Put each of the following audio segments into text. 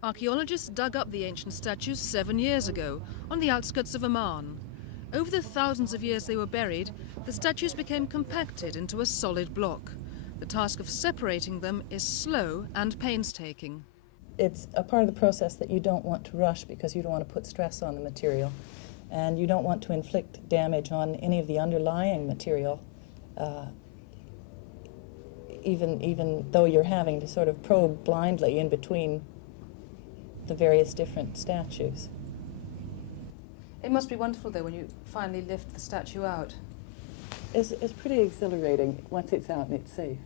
Archaeologists dug up the ancient statues 7 years ago on the outskirts of Amman. Over the thousands of years they were buried, the statues became compacted into a solid block. The task of separating them is slow and painstaking. It's a part of the process that you don't want to rush because you don't want to put stress on the material, and you don't want to inflict damage on any of the underlying material, even though you're having to sort of probe blindly in between the various different statues. It must be wonderful though when you finally lift the statue out. It's pretty exhilarating once it's out and it's safe.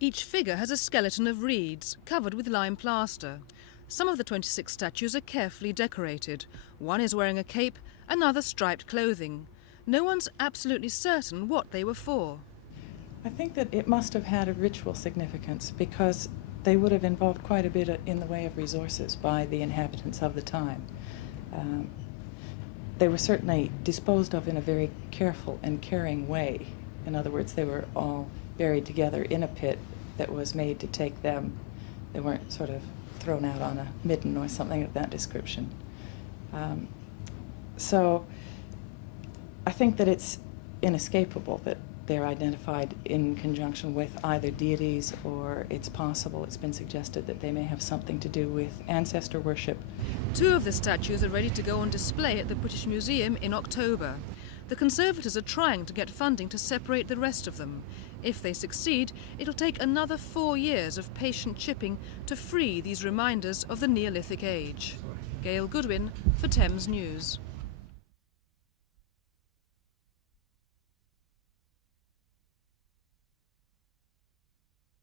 Each figure has a skeleton of reeds covered with lime plaster. Some of the 26 statues are carefully decorated. One is wearing a cape, another striped clothing. No one's absolutely certain what they were for. I think that it must have had a ritual significance because they would have involved quite a bit in the way of resources by the inhabitants of the time. They were certainly disposed of in a very careful and caring way. In other words, they were all buried together in a pit that was made to take them. They weren't sort of thrown out on a midden or something of that description. So I think that it's inescapable that they're identified in conjunction with either deities, or it's been suggested that they may have something to do with ancestor worship. 2 of the statues are ready to go on display at the British Museum in October. The Conservators are trying to get funding to separate the rest of them. If they succeed, it'll take another 4 years of patient chipping to free these reminders of the Neolithic age. Gail Goodwin for Thames News.